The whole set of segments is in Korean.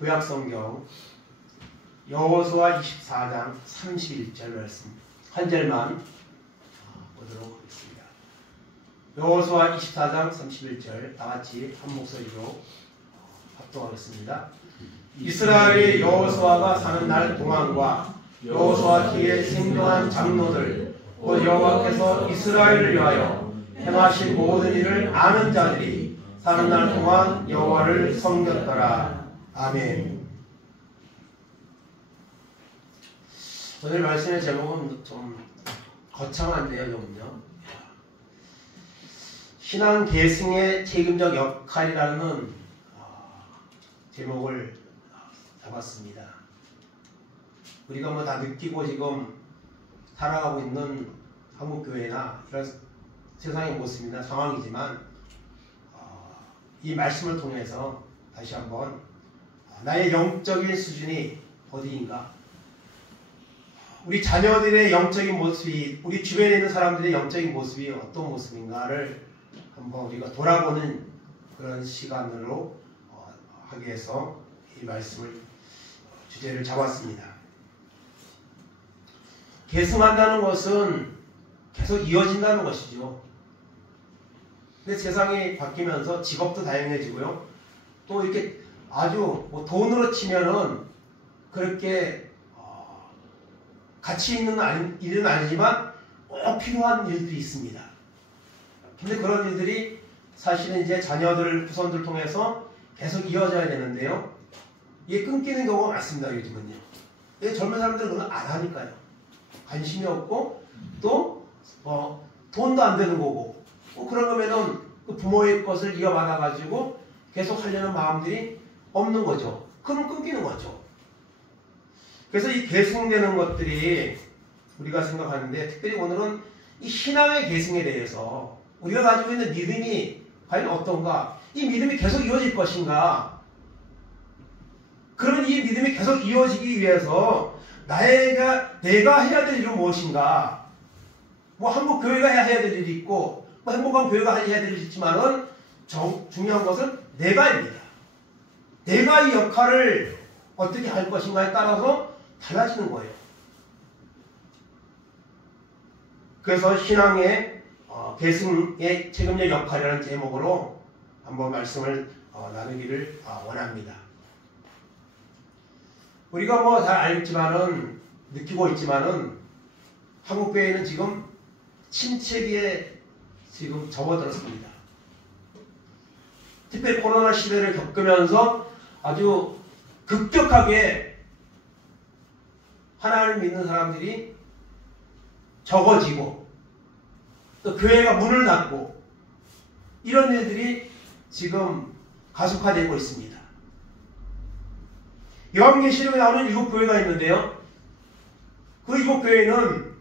구약성경 여호수아 24장 31절 말씀 한 절만 보도록 하겠습니다. 여호수아 24장 31절 다같이 한 목소리로 합동하겠습니다. 이스라엘의 여호수아가 사는 날 동안과 여호수아 뒤에 생존한 장로들 곧 여호와께서 이스라엘을 위하여 행하신 모든 일을 아는 자들이 사는 날 동안 여호와를 섬겼더라. 아멘. 오늘 말씀의 제목은 좀 거창한데요, 좀요. 신앙 계승의 책임적 역할이라는 제목을 잡았습니다. 우리가 뭐 다 느끼고 지금 살아가고 있는 한국교회나 이런 세상의 모습이나 상황이지만 이 말씀을 통해서 다시 한번 나의 영적인 수준이 어디인가, 우리 자녀들의 영적인 모습이, 우리 주변에 있는 사람들의 영적인 모습이 어떤 모습인가를 한번 우리가 돌아보는 그런 시간으로 하기 위해서 이 말씀을 주제를 잡았습니다. 계승한다는 것은 계속 이어진다는 것이죠. 근데 세상이 바뀌면서 직업도 다양해지고요. 또 이렇게 아주 뭐 돈으로 치면은 그렇게 가치 있는 일은 아니지만 꼭 필요한 일들이 있습니다. 근데 그런 일들이 사실은 이제 자녀들, 후손들 통해서 계속 이어져야 되는데요. 이게 끊기는 경우가 많습니다, 요즘은요. 젊은 사람들은 그건 안 하니까요. 관심이 없고, 또, 돈도 안 되는 거고, 그런 거면은 그 부모의 것을 이어받아가지고 계속 하려는 마음들이 없는 거죠. 그럼 끊기는 거죠. 그래서 이 계승되는 것들이 우리가 생각하는데, 특별히 오늘은 이 신앙의 계승에 대해서 우리가 가지고 있는 믿음이 과연 어떤가, 이 믿음이 계속 이어질 것인가, 그러면 이 믿음이 계속 이어지기 위해서 내가 해야 될 일은 무엇인가. 뭐 한국교회가 해야 될 일이 있고, 뭐 행복한 교회가 해야 될 일이 있지만은 중요한 것은 내가입니다. 내가 이 역할을 어떻게 할 것인가에 따라서 달라지는 거예요. 그래서 신앙의 계승의 책임적 역할이라는 제목으로 한번 말씀을 나누기를 원합니다. 우리가 뭐 잘 알지만은, 느끼고 있지만은 한국교회는 지금 침체기에 지금 접어들었습니다. 특별히 코로나 시대를 겪으면서 아주 급격하게 하나님을 믿는 사람들이 적어지고, 또 교회가 문을 닫고, 이런 일들이 지금 가속화되고 있습니다. 요한계시록에 나오는 7교회가 있는데요. 그 7교회는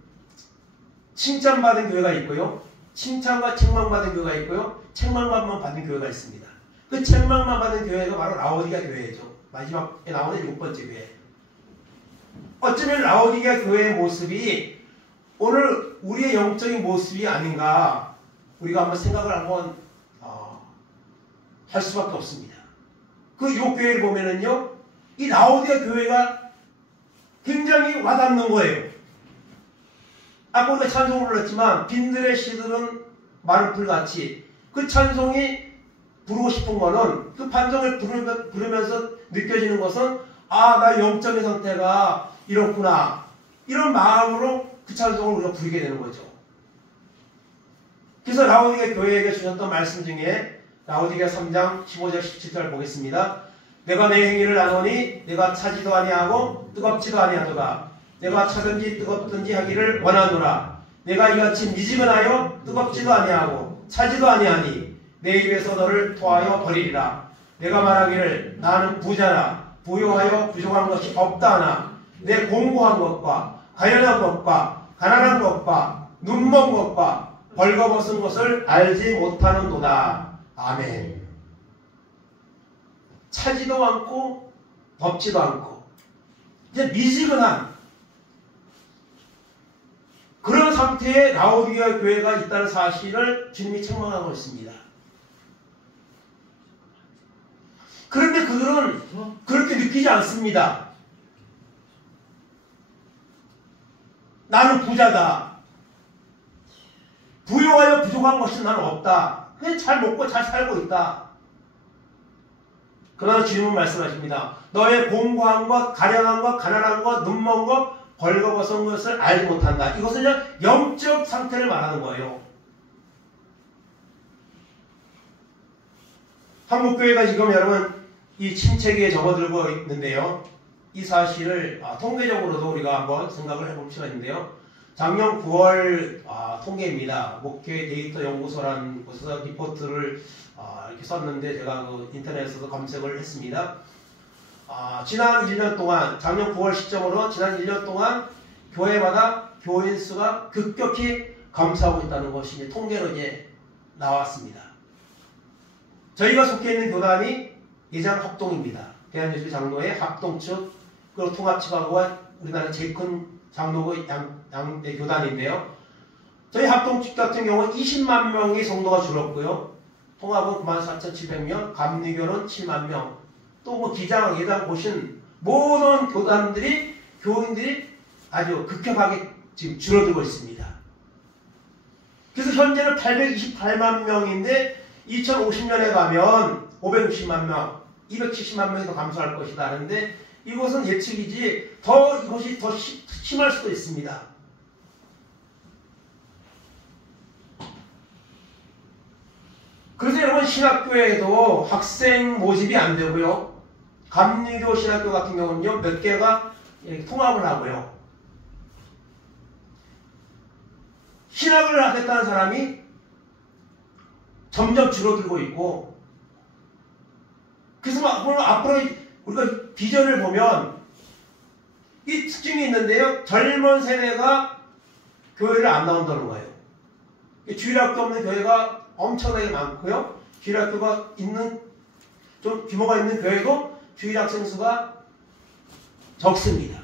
칭찬받은 교회가 있고요, 칭찬과 책망받은 교회가 있고요, 책망만 받은 교회가 있습니다. 그 책망만 받은 교회가 바로 라오디게아 교회죠. 마지막에 나오는 6번째 교회. 어쩌면 라오디게아 교회의 모습이 오늘 우리의 영적인 모습이 아닌가, 우리가 한번 생각을 한번 할 수밖에 없습니다. 그 6교회를 보면은요, 이 라오디게아 교회가 굉장히 와닿는 거예요. 아까 우리가 찬송을 불렀지만 빈들의 시들은 마른 풀같이, 그 찬송이 부르고 싶은 거는, 그 반성을 부르면서 느껴지는 것은, 나 영적인 상태가 이렇구나, 이런 마음으로 그 찬송을 우리가 부르게 되는 거죠. 그래서 라오디게아 교회에게 주셨던 말씀 중에 라오디게아 3장 15절 17절 보겠습니다. 내가 내 행위를 아노니 내가 차지도 아니하고 뜨겁지도 아니하도다. 내가 차든지 뜨겁든지 하기를 원하노라. 내가 이같이 미지근하여 뜨겁지도 아니하고 차지도 아니하니 내 입에서 너를 토하여 버리리라. 내가 말하기를 나는 부자라. 부요하여 부족한 것이 없다 하나 내 공고한 것과 가련한 것과 가난한 것과 눈먼 것과 벌거벗은 것을 알지 못하는도다. 아멘. 차지도 않고 덥지도 않고 이제 미지근한 그런 상태의 라오디게아 교회가 있다는 사실을 주님이 책망하고 있습니다. 그런데 그들은 그렇게 느끼지 않습니다. 나는 부자다. 부유하여 부족한 것이 나는 없다. 그냥 잘 먹고 잘 살고 있다. 그러나 주님은 말씀하십니다. 너의 공고한 것, 가련한 것, 가난한 것, 눈먼 것, 벌거벗은 것을 알지 못한다. 이것은 그냥 영적 상태를 말하는 거예요. 한국교회가 지금 여러분 이 침체기에 접어들고 있는데요. 이 사실을 통계적으로도 우리가 한번 생각을 해볼 필요가 있는데요. 작년 9월 통계입니다. 목회 데이터 연구소라는 곳에서 리포트를 이렇게 썼는데 제가 그 인터넷에서도 검색을 했습니다. 지난 1년 동안, 작년 9월 시점으로 지난 1년 동안 교회마다 교인 수가 급격히 감소하고 있다는 것이 이제 통계로 이제 나왔습니다. 저희가 속해 있는 교단이 예장 합동입니다. 대한예수교 장로회 합동측, 그리고 통합측하고 우리나라 제일 큰 장로교 양대 교단인데요. 저희 합동측 같은 경우는 20만 명의 성도가 줄었고요. 통합은 94,700명, 감리교는 7만 명, 또 뭐 기장, 예당 보신 모든 교단들이, 교인들이 아주 급격하게 지금 줄어들고 있습니다. 그래서 현재는 828만 명인데 2050년에 가면 560만 명, 270만 명이 더 감소할 것이다 하는데 이것은 예측이지 이것이 더 심할 수도 있습니다. 그래서 여러분 신학교에도 학생 모집이 안 되고요. 감리교 신학교 같은 경우는요 몇 개가 통합을 하고요. 신학을 하겠다는 사람이 점점 줄어들고 있고, 그래서 앞으로 우리가 비전을 보면 이 특징이 있는데요. 젊은 세대가 교회를 안 나온다는 거예요. 주일학교 없는 교회가 엄청나게 많고요. 주일학교가 있는, 좀 규모가 있는 교회도 주일학생 수가 적습니다.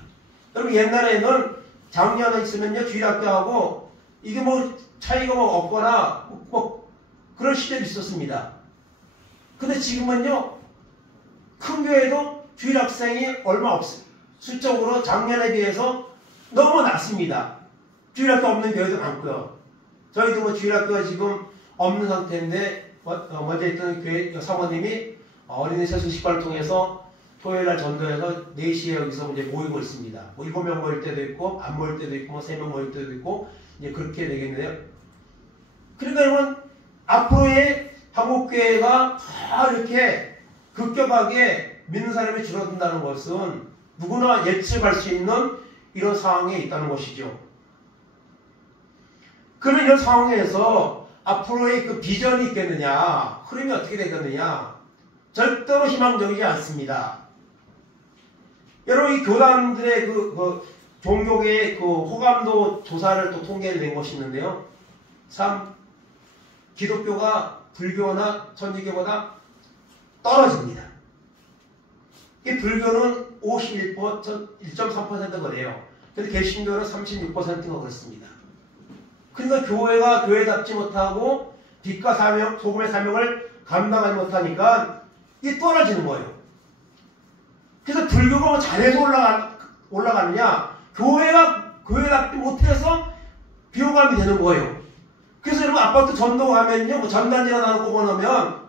여러분 옛날에는 작년에 있으면요 주일학교하고 이게 뭐 차이가 뭐 없거나 뭐 그런 시절이 있었습니다. 근데 지금은요 큰 교회도 주일학생이 얼마 없어요. 수적으로 작년에 비해서 너무 낮습니다. 주일학교 없는 교회도 많고요. 저희도 뭐 주일학교가 지금 없는 상태인데 먼저 있던 교회 사모님이 어린이 세수 식반을 통해서 토요일날 전도해서 4시에 여기서 이제 모이고 있습니다. 뭐 7명 모일 때도 있고 안 모일 때도 있고 뭐 3명 모일 때도 있고 이제 그렇게 되겠네요. 그러니까 여러분 앞으로의 한국교회가 다 이렇게 급격하게 믿는 사람이 줄어든다는 것은 누구나 예측할 수 있는 이런 상황에 있다는 것이죠. 그러면 이런 상황에서 앞으로의 그 비전이 있겠느냐, 흐름이 어떻게 되겠느냐, 절대로 희망적이지 않습니다. 여러분 이 교단들의 종교계의 호감도 조사를 또 통계를 낸 것이 있는데요. 참 기독교가 불교나 천주교보다 떨어집니다. 이 불교는 1.3%거래요. 근데 개신교는 36%가 그렇습니다. 그러니까 교회가 교회답지 못하고 빛과 사명, 소금의 사명을 감당하지 못하니까 이게 떨어지는 거예요. 그래서 불교가 뭐 잘해서 올라가느냐, 교회가 교회답지 못해서 비호감이 되는 거예요. 그래서 여러분 아파트 전도 가면요, 뭐 전단지가 나오고 보내면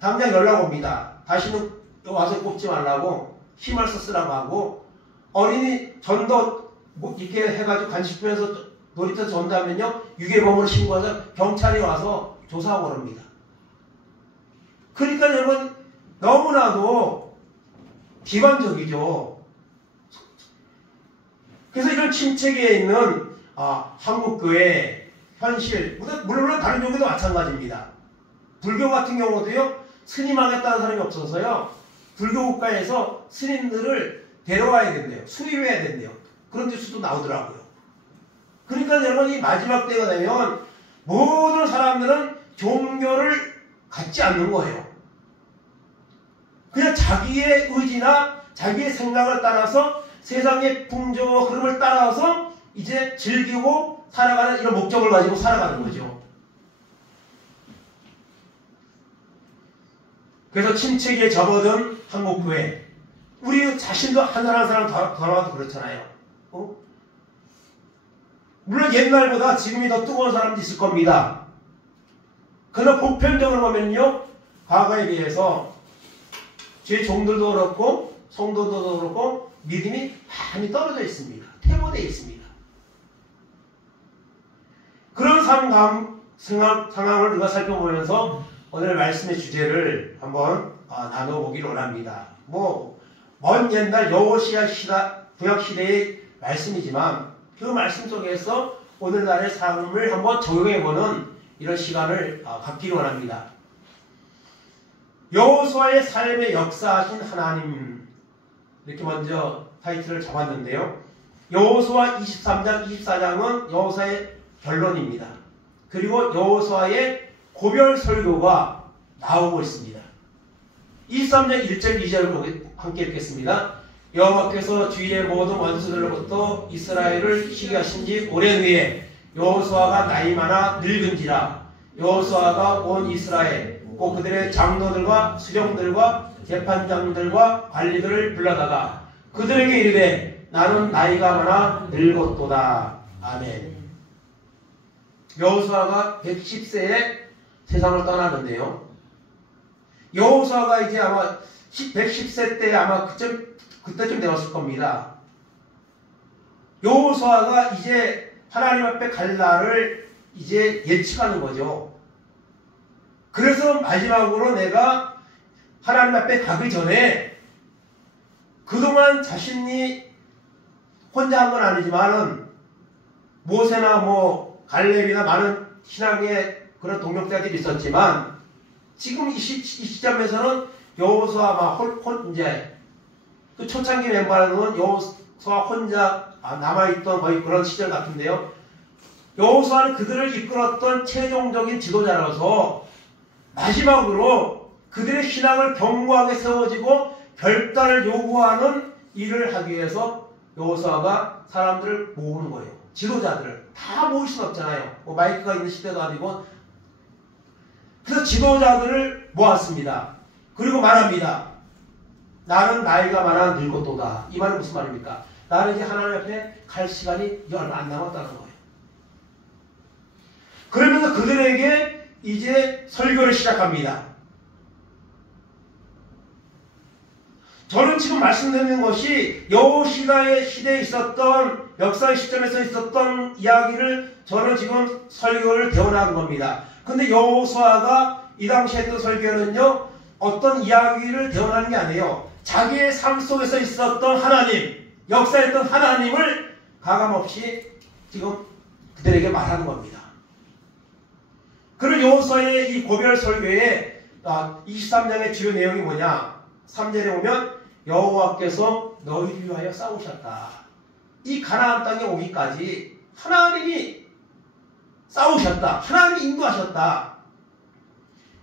당장 연락 옵니다. 다시는 와서 꼽지 말라고, 힘을 쓰라고 하고, 어린이 전도 뭐 이렇게 해가지고 간식 주면서 놀이터 전도하면요, 유괴범을 신고해서 경찰이 와서 조사하고 그럽니다. 그러니까 여러분 너무나도 비관적이죠. 그래서 이런 침체기에 있는 한국교회 현실, 물론 다른 종교도 마찬가지입니다. 불교 같은 경우도요, 스님하겠다는 사람이 없어서요, 불교 국가에서 스님들을 데려와야 된대요. 수립해야 된대요. 그런 뉴스도 나오더라고요. 그러니까 여러분 이 마지막 때가 되면 모든 사람들은 종교를 갖지 않는 거예요. 그냥 자기의 의지나 자기의 생각을 따라서 세상의 풍조와 흐름을 따라서 이제 즐기고 살아가는 이런 목적을 가지고 살아가는 거죠. 그래서 침체기에 접어든 한국교회, 우리 자신도 한 사람 한 사람 돌아와도 그렇잖아요. 물론 옛날보다 지금이 더 뜨거운 사람도 있을 겁니다. 그러나 보편적으로 보면요, 과거에 비해서 제 종들도 그렇고 성도들도 그렇고 믿음이 많이 떨어져 있습니다. 퇴보되어 있습니다. 그런 상황을 우리가 살펴보면서 오늘 말씀의 주제를 한번 나눠보기를 원합니다. 먼 옛날 여호시아 구약 시대의 말씀이지만 그 말씀 속에서 오늘날의 삶을 한번 적용해보는 이런 시간을 갖기를 원합니다. 여호수아의 삶의 역사하신 하나님, 이렇게 먼저 타이틀을 잡았는데요. 여호수아 23장, 24장은 여호수아의 결론입니다. 그리고 여호수아의 고별 설교가 나오고 있습니다. 23장 1절 2절을 함께 읽겠습니다. 여호와께서 주위의 모든 원수들로부터 이스라엘을 치게 하신 지 오랜 후에 여호수아가 나이 많아 늙은지라 여호수아가 온 이스라엘 곧 그들의 장로들과 수령들과 재판장들과 관리들을 불러다가 그들에게 이르되 나는 나이가 많아 늙었도다. 아멘. 여호수아가 110세에 세상을 떠나는데요. 여호수아가 이제 아마 110세 때 아마 그때쯤 되었을 겁니다. 여호수아가 이제 하나님 앞에 갈 날을 이제 예측하는 거죠. 그래서 마지막으로 내가 하나님 앞에 가기 전에 그동안 자신이 혼자 한 건 아니지만은 모세나 갈렙이나 많은 신앙의 그런 동력자들이 있었지만 지금 이 시점에서는 여호수아가 이제 그 초창기 멤버는 여호수아 혼자 남아있던 거의 그런 시절 같은데요. 여호수아는 그들을 이끌었던 최종적인 지도자로서 마지막으로 그들의 신앙을 견고하게 세워지고 결단을 요구하는 일을 하기 위해서 여호수아가 사람들을 모으는 거예요. 지도자들을 다 모을 수는 없잖아요. 마이크가 있는 시대도 아니고. 그래서 지도자들을 모았습니다. 그리고 말합니다. 나는 나이가 많아 늙었도다. 이 말은 무슨 말입니까? 나는 이제 하나님 앞에 갈 시간이 얼마 안 남았다는 거예요. 그러면서 그들에게 이제 설교를 시작합니다. 저는 지금 말씀드리는 것이 여호시아의 시대에 있었던 역사의 시점에서 있었던 이야기를 저는 지금 설교를 대원하는 겁니다. 근데 여호수아가 이 당시에 했던 설교는요, 어떤 이야기를 대원하는 게 아니에요. 자기의 삶 속에서 있었던 하나님, 역사했던 하나님을 가감없이 지금 그들에게 말하는 겁니다. 그런 여호수아의 이 고별 설교의 23장의 주요 내용이 뭐냐? 3절에 보면 여호와께서 너희를 위하여 싸우셨다. 이 가나안 땅에 오기까지 하나님이 싸우셨다. 하나님이 인도하셨다.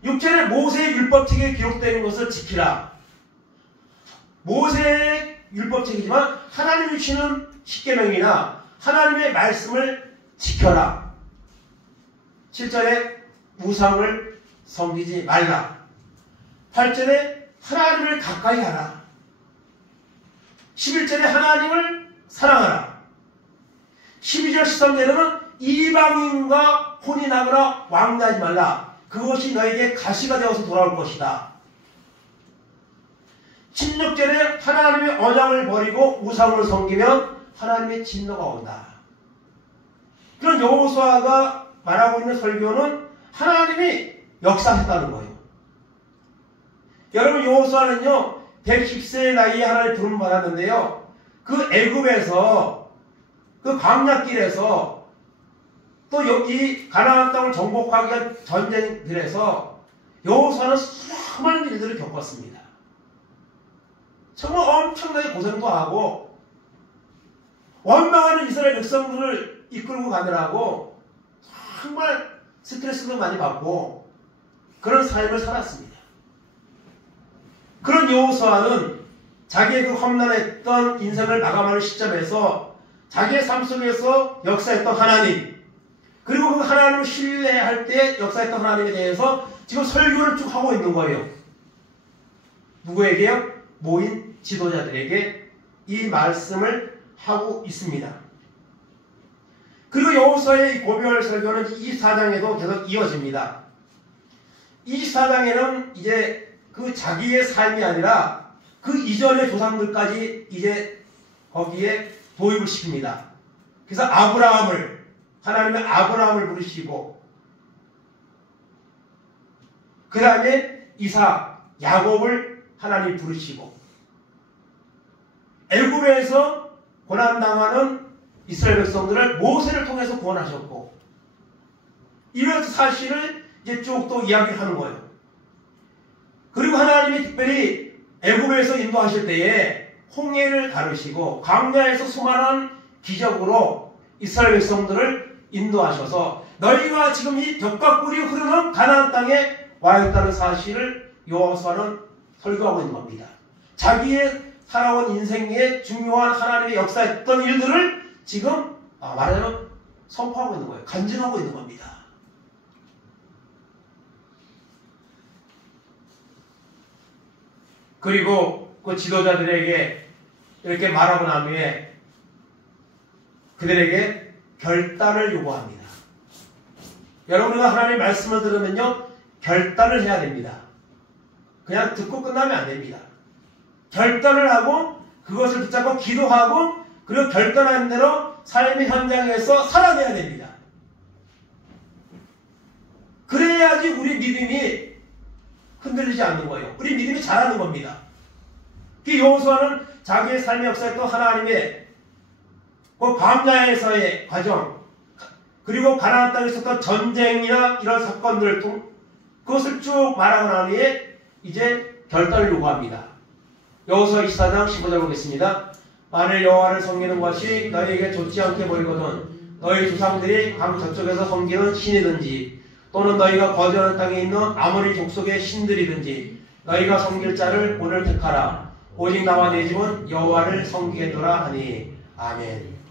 6절에 모세의 율법책에 기록되는 것을 지키라. 모세의 율법책이지만 하나님이 주시는 십계명이나 하나님의 말씀을 지켜라. 7절에 우상을 섬기지 말라. 8절에 하나님을 가까이 하라. 11절에 하나님을 사랑하라. 12절 13절에는 이방인과 혼인하거나 왕래하지 말라. 그것이 너에게 가시가 되어서 돌아올 것이다. 16절에 하나님의 언약을 버리고 우상을 섬기면 하나님의 진노가 온다. 그런 여호수아가 말하고 있는 설교는 하나님이 역사했다는 거예요. 여러분, 여호수아는요 110세의 나이에 하나님 부름 받았는데요, 그 애굽에서 그 광야길에서 또 여기 가나안 땅을 정복하기 위한 전쟁들에서 여호수아는 수많은 일들을 겪었습니다. 정말 엄청나게 고생도 하고 원망하는 이스라엘 백성들을 이끌고 가느라고 정말 스트레스도 많이 받고 그런 삶을 살았습니다. 그런 여호수아는 자기의 그 험난했던 인생을 마감하는 시점에서 자기의 삶 속에서 역사했던 하나님, 그리고 그 하나님을 신뢰할 때 역사했던 하나님에 대해서 지금 설교를 쭉 하고 있는 거예요. 누구에게요? 모인 지도자들에게 이 말씀을 하고 있습니다. 그리고 여호수아의 고별 설교는 24장에도 계속 이어집니다. 24장에는 이제 그 자기의 삶이 아니라 그 이전의 조상들까지 이제 거기에 도입을 시킵니다. 그래서 하나님의 아브라함을 부르시고, 그 다음에 이삭, 야곱을 하나님 부르시고, 애굽에서 고난당하는 이스라엘 백성들을 모세를 통해서 구원하셨고, 이런 사실을 이제 쭉 또 이야기를 하는 거예요. 그리고 하나님이 특별히 애굽에서 인도하실 때에 홍해를 가르시고 광야에서 수많은 기적으로 이스라엘 백성들을 인도하셔서 너희가 지금 이 벽과 꿀이 흐르는 가나안 땅에 와 있다는 사실을 여호수아는 설교하고 있는 겁니다. 자기의 살아온 인생의 중요한 하나님의 역사했던 일들을 지금 말하자면 선포하고 있는 거예요. 간증하고 있는 겁니다. 그리고 그 지도자들에게 이렇게 말하고 난 후에 그들에게 결단을 요구합니다. 여러분이 하나님의 말씀을 들으면요, 결단을 해야 됩니다. 그냥 듣고 끝나면 안 됩니다. 결단을 하고 그것을 붙잡고 기도하고 그리고 결단한 대로 삶의 현장에서 살아내야 됩니다. 그래야지 우리 믿음이 흔들리지 않는 거예요. 우리 믿음이 자라는 겁니다. 그 여호수아는 자기의 삶의 역사에 또 하나님의 그 광야에서의 과정, 그리고 가나안 땅에 있었던 전쟁이나 이런 사건들을 그것을 쭉 말하고 난 후에 이제 결단을 요구합니다. 여호수아 24장 15절 보겠습니다. 만일 여호와를 섬기는 것이 너희에게 좋지 않게 보이거든 너희 조상들이 강 저쪽에서 섬기는 신이든지 또는 너희가 거주하는 땅에 있는 아모리 족속의 신들이든지 너희가 섬길 자를 오늘 택하라. 오직 나와 내 집은 여호와를 섬기겠노라 하니 아멘.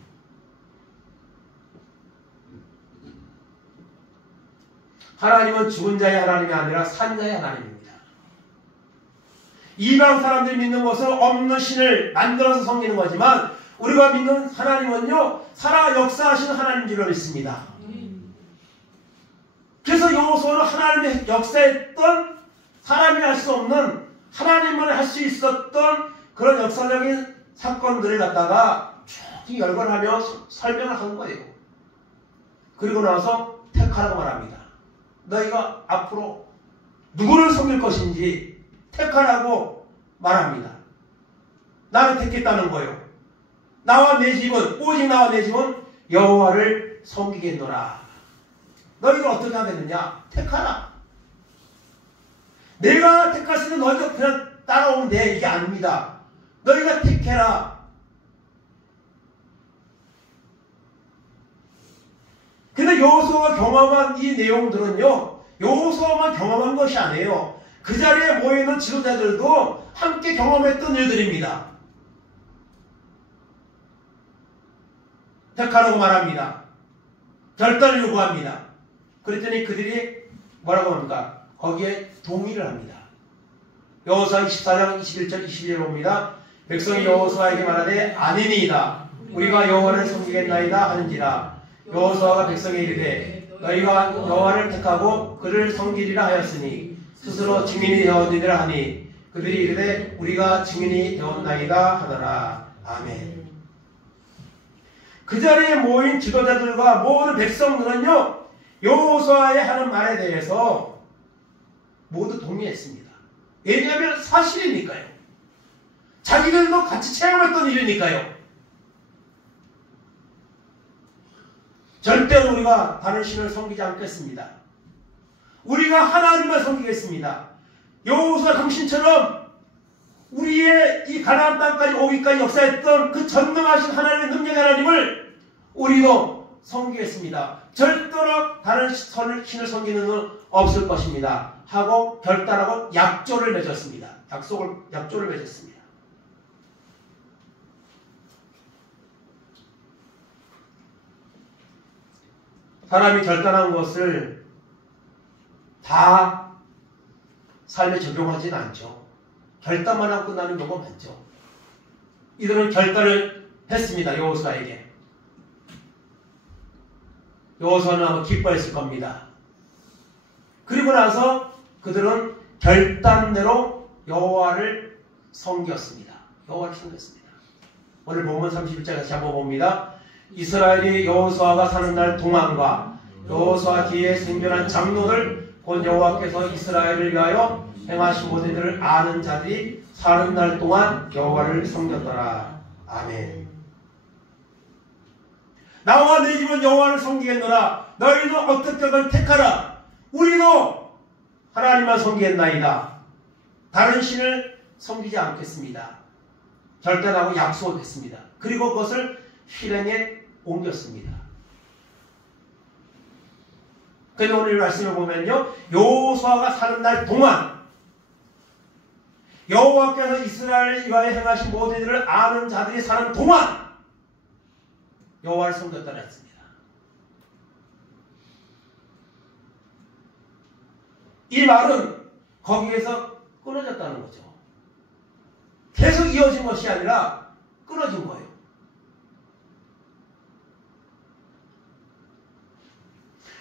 하나님은 죽은 자의 하나님이 아니라 산 자의 하나님입니다. 이방 사람들이 믿는 것은 없는 신을 만들어서 섬기는 거지만 우리가 믿는 하나님은요, 살아 역사하시는 하나님인 줄 믿습니다. 그래서 여호수아는 하나님의 역사했던 사람이 할 수 없는 하나님만 할 수 있었던 그런 역사적인 사건들을 갖다가 쭉 열거하며 설명을 하는 거예요. 그리고 나서 택하라고 말합니다. 너희가 앞으로 누구를 섬길 것인지 택하라고 말합니다. 나를 택했다는 거예요. 나와 내 집은, 오직 나와 내 집은 여호와를 섬기겠노라. 너희가 어떻게 하겠느냐? 택하라. 내가 택할 수 있는 너희가 그냥 따라오면 돼. 이게 아닙니다. 너희가 택해라. 근데 여호수아가 경험한 이 내용들은요, 여호수아만 경험한 것이 아니에요. 그 자리에 모여있는 지도자들도 함께 경험했던 일들입니다. 택하라고 말합니다. 결단을 요구합니다. 그랬더니 그들이 뭐라고 합니까? 거기에 동의를 합니다. 여호수아 24장 21절 22절 봅니다. 백성이 여호수아에게 말하되 아니니이다. 우리가 여호와를 섬기겠나이다 하는지라. 여호수아가 백성에게 이르되 너희가 여호와를 택하고 그를 섬기리라 하였으니 스스로 증인이 되었느니라 하니 그들이 이르되 우리가 증인이 되었나이다 하더라. 아멘. 그 자리에 모인 지도자들과 모든 백성들은요, 여호수아의 하는 말에 대해서 모두 동의했습니다. 왜냐하면 사실이니까요. 자기들도 같이 체험했던 일이니까요. 절대로 우리가 다른 신을 섬기지 않겠습니다. 우리가 하나님만 섬기겠습니다. 여호수아 당신처럼 우리의 이 가나안 땅까지 오기까지 역사했던 그 전능하신 하나님의 능력의 하나님을 우리도 섬기겠습니다. 절대로 다른 신을 섬기는 건 없을 것입니다. 하고 결단하고 약조를 맺었습니다. 약조를 맺었습니다. 사람이 결단한 것을 다 삶에 적용하지는 않죠. 결단만 하고 끝나는 경우가 많죠. 이들은 결단을 했습니다. 여호수아에게. 여호수아는 아마 기뻐했을 겁니다. 그리고 나서 그들은 결단대로 여호와를 섬겼습니다. 여호와를 섬겼습니다. 오늘 본문 31절 같이 한번 봅니다. 이스라엘이 여호수아가 사는 날 동안과 여호수아 뒤에 생존한 장로들 곧 여호와께서 이스라엘을 위하여 행하신 모든 일을 아는 자들이 사는 날 동안 여호와를 섬겼더라. 아멘. 나와 내 집은 여호와를 섬기겠노라. 너희도 어떻게든 택하라. 우리도 하나님만 섬기겠나이다. 다른 신을 섬기지 않겠습니다. 결단하고 약속했습니다. 그리고 그것을 실행에 옮겼습니다. 그런데 오늘 말씀을 보면요, 여호수아가 사는 날 동안 여호와께서 이스라엘을 위하여 행하신 모든 일을 아는 자들이 사는 동안 여호와를 섬겼다고 했습니다. 이 말은 거기에서 끊어졌다는 거죠. 계속 이어진 것이 아니라 끊어진 거예요.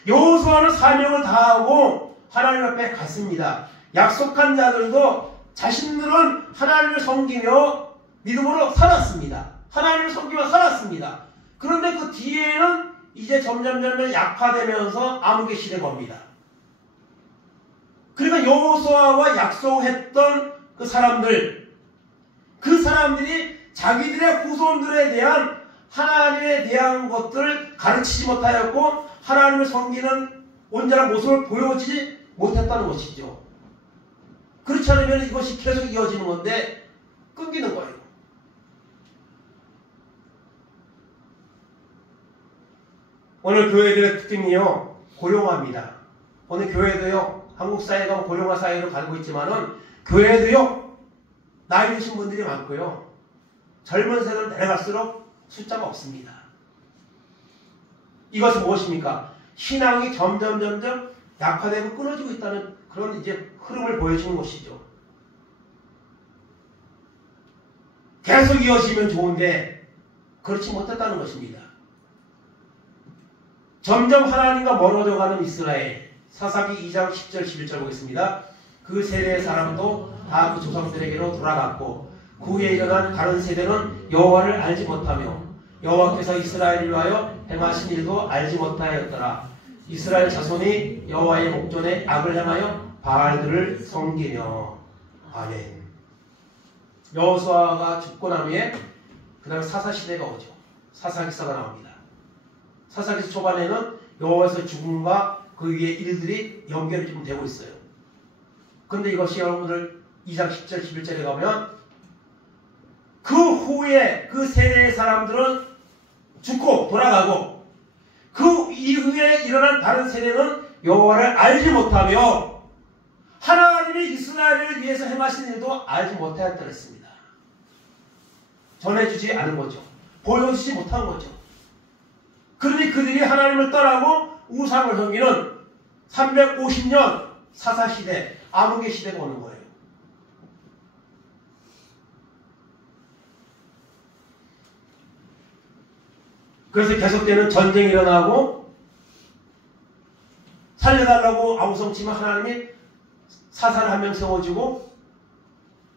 여호수아는 사명을 다하고 하나님 앞에 갔습니다. 약속한 자들도 자신들은 하나님을 섬기며 믿음으로 살았습니다. 하나님을 섬기며 살았습니다. 그런데 그 뒤에는 이제 점점 약화되면서 암흑의 시대가 옵니다. 그러니까 여호수아와 약속했던 그 사람들이 자기들의 후손들에 대한 하나님에 대한 것들을 가르치지 못하였고 하나님을 섬기는 온전한 모습을 보여주지 못했다는 것이죠. 그렇지 않으면 이것이 계속 이어지는 건데 끊기는 거예요. 오늘 교회들의 특징이요, 고령화입니다. 오늘 교회도요, 한국 사회가 고령화 사회로 가고 있지만은 교회도요, 나이 드신 분들이 많고요, 젊은 세대로 내려갈수록 숫자가 없습니다. 이것은 무엇입니까? 신앙이 점점 약화되고 끊어지고 있다는 그런 이제 흐름을 보여주는 것이죠. 계속 이어지면 좋은데 그렇지 못했다는 것입니다. 점점 하나님과 멀어져가는 이스라엘. 사사기 2장 10절 11절 보겠습니다. 그 세대의 사람도 다 그 조상들에게로 돌아갔고 그 후에 일어난 다른 세대는 여호와를 알지 못하며 여호와께서 이스라엘을 위하여 행하신 일도 알지 못하였더라. 이스라엘 자손이 여호와의 목전에 악을 행하여 바알들을 섬기며. 아멘. 여호수아가 죽고 난 후에 그 다음에 사사시대가 오죠. 사사기서가 나옵니다. 사사기서 초반에는 여호와에서 죽음과 그 위에 일들이 연결이 좀 되고 있어요. 그런데 이것이 여러분들 2장 10절 11절에 가면 그 후에 그 세대의 사람들은 죽고 돌아가고 그 이후에 일어난 다른 세대는 여호와를 알지 못하며 하나님이 이스라엘을 위해서 행하신 일도 알지 못하였다 했습니다. 전해주지 않은 거죠. 보여주지 못한 거죠. 그러니 그들이 하나님을 떠나고 우상을 섬기는 350년 사사시대, 암흑의 시대가 오는 거예요. 그래서 계속되는 전쟁이 일어나고 살려달라고 아우성치면 하나님이 사사를 한 명 세워주고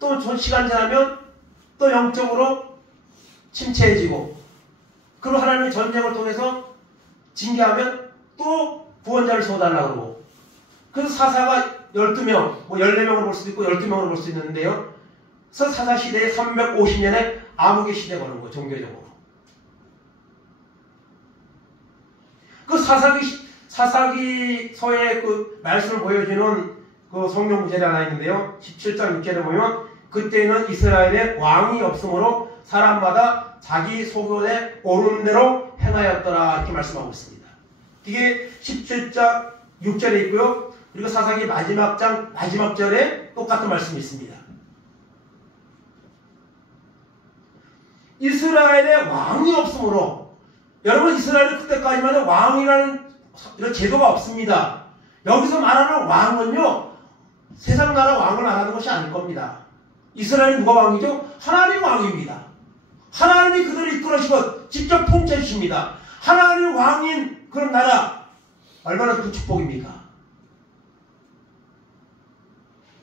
또 시간 지나면 또 영적으로 침체해지고 그리고 하나님의 전쟁을 통해서 징계하면 또 구원자를 세워달라고 그러고 그래서 사사가 12명, 14명으로 볼 수도 있고 12명으로 볼 수 있는데요. 그래서 사사시대에 350년의 암흑의 시대가 오는 거예요. 종교적으로. 그 사사기서의 그 말씀을 보여주는 그 성경 구절이 하나 있는데요. 17장 6절에 보면 그때는 이스라엘에 왕이 없으므로 사람마다 자기 소견에 오른 대로 행하였더라 이렇게 말씀하고 있습니다. 이게 17장 6절에 있고요. 그리고 사사기 마지막 장 마지막 절에 똑같은 말씀이 있습니다. 이스라엘에 왕이 없으므로 여러분 이스라엘은 그때까지만 왕이라는 이런 제도가 없습니다. 여기서 말하는 왕은요 세상 나라 왕을 말하는 것이 아닐 겁니다. 이스라엘은 누가 왕이죠? 하나님 왕입니다. 하나님이 그들을 이끌어주시고 직접 통치해 주십니다. 하나님의 왕인 그런 나라 얼마나 큰 축복입니까?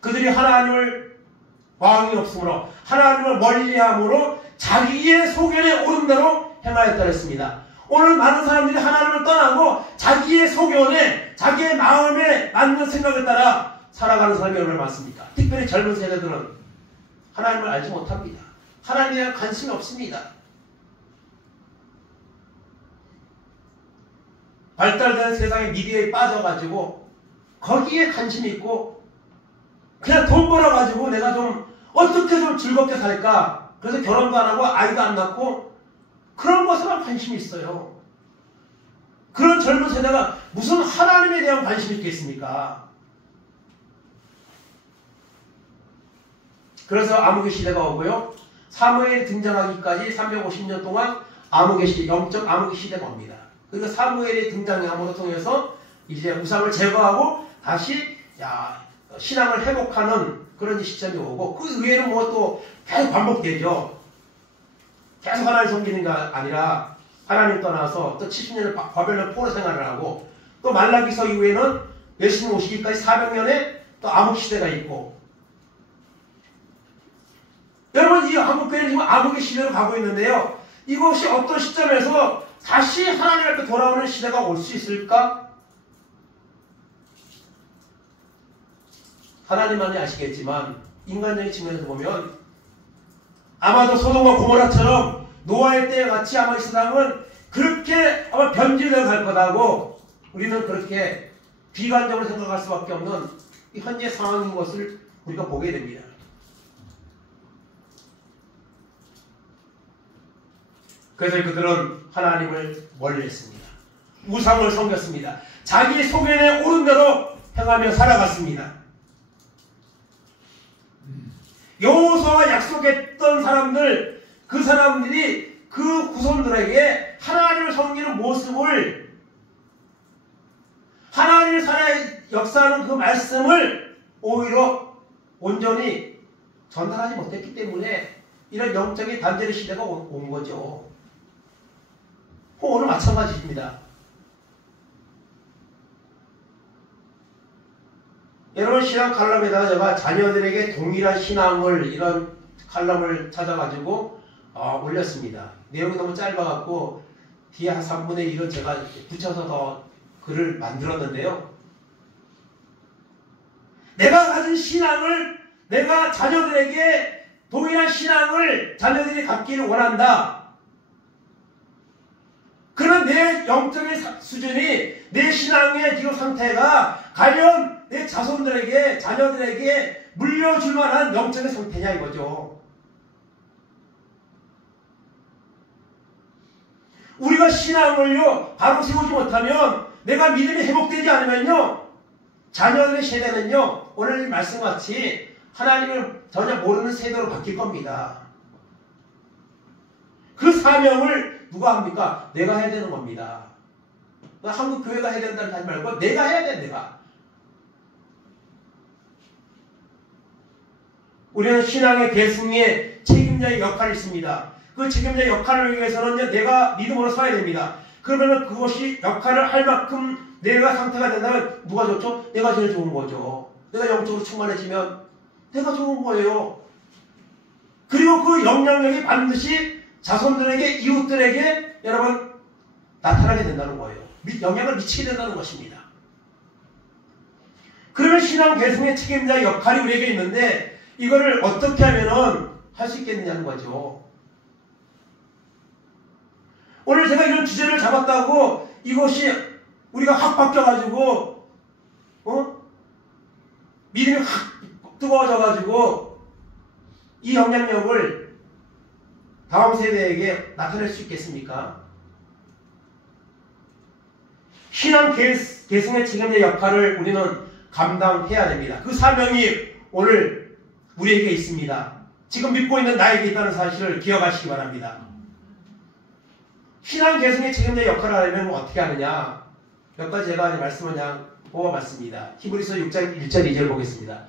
그들이 하나님을 왕이 없으므로 하나님을 멀리함으로 자기의 소견에 오른 대로 행하였다 했습니다. 오늘 많은 사람들이 하나님을 떠나고 자기의 소견에 자기의 마음에 맞는 생각을 따라 살아가는 사람이 얼마나 많습니까? 특별히 젊은 세대들은 하나님을 알지 못합니다. 하나님에 대한 관심이 없습니다. 발달된 세상의 미디어에 빠져가지고 거기에 관심이 있고 그냥 돈 벌어가지고 내가 좀 어떻게 좀 즐겁게 살까, 그래서 결혼도 안 하고 아이도 안 낳고 그런 것에만 관심이 있어요. 그런 젊은 세대가 무슨 하나님에 대한 관심이 있겠습니까? 그래서 암흑의 시대가 오고요. 사무엘이 등장하기까지 350년 동안 암흑의 시대, 영적 암흑의 시대가 옵니다. 그러니까 사무엘이 등장함으로 통해서 이제 우상을 제거하고 다시 신앙을 회복하는 그런 시점이 오고, 그 위에는 뭐 또 계속 반복되죠. 계속 하나님 섬기는 게 아니라 하나님 떠나서 또 70년을 바벨론 포로 생활을 하고, 또 말라기서 이후에는 예수님 오시기까지 400년에 또 암흑시대가 있고, 여러분 이 한국교회는 지금 암흑의 시대로 가고 있는데요. 이것이 어떤 시점에서 다시 하나님 앞에 돌아오는 시대가 올 수 있을까? 하나님만이 아시겠지만 인간적인 측면에서 보면 아마도 소돔과 고모라처럼 노아의 때와 같이 아마 이 세상은 그렇게 아마 변질되어 갈 거다고 우리는 그렇게 비관적으로 생각할 수밖에 없는 이 현재 상황인 것을 우리가 보게 됩니다. 그래서 그들은 하나님을 멀리했습니다. 우상을 섬겼습니다. 자기 소견에 오른 대로 행하며 살아갔습니다. 여호수아가 약속했던 사람들, 그 사람들이 그 후손들에게 하나님을 섬기는 모습을, 하나님을 살아 역사하는 그 말씀을 오히려 온전히 전달하지 못했기 때문에 이런 영적인 단절의 시대가 온 거죠. 오늘 마찬가지입니다. 여러분 신학 칼럼에다가 제가 자녀들에게 동일한 신앙을 이런 칼럼을 찾아가지고 올렸습니다. 내용이 너무 짧아갖고 뒤에 한 3분의 1은 제가 붙여서 더 글을 만들었는데요. 내가 가진 신앙을, 내가 자녀들에게 동일한 신앙을 자녀들이 갖기를 원한다. 그런 내 영적인 수준이, 내 신앙의 지금 상태가 과연 내 자손들에게, 자녀들에게 물려줄 만한 영적인 상태냐 이거죠. 우리가 신앙을요 바로 세우지 못하면, 내가 믿음이 회복되지 않으면요, 자녀들의 세대는요 오늘 말씀같이 하나님을 전혀 모르는 세대로 바뀔 겁니다. 그 사명을 누가 합니까? 내가 해야 되는 겁니다. 한국 교회가 해야 된다는 하지 말고 내가 해야 돼. 내가. 우리는 신앙의 계승에 책임자의 역할이 있습니다. 그 책임자의 역할을 위해서는 내가 믿음으로 서야 됩니다. 그러면 그것이 역할을 할 만큼 내가 상태가 된다면 누가 좋죠? 내가 제일 좋은 거죠. 내가 영적으로 충만해지면 내가 좋은 거예요. 그리고 그 영향력이 반드시 자손들에게, 이웃들에게 여러분 나타나게 된다는 거예요. 영향을 미치게 된다는 것입니다. 그러면 신앙 계승의 책임자의 역할이 우리에게 있는데, 이거를 어떻게 하면은 할 수 있겠느냐는 거죠. 오늘 제가 이런 주제를 잡았다고 이것이 우리가 확 바뀌어가지고 믿음이 확 뜨거워져가지고 이 영향력을 다음 세대에게 나타낼 수 있겠습니까? 신앙 계승의 책임자의 역할을 우리는 감당해야 됩니다. 그 사명이 오늘 우리에게 있습니다. 지금 믿고 있는 나에게 있다는 사실을 기억하시기 바랍니다. 신앙 계승의 책임자의 역할을 하려면 어떻게 하느냐? 몇 가지 제가 말씀을 그냥 뽑아봤습니다. 히브리서 6장 1절 2절 보겠습니다.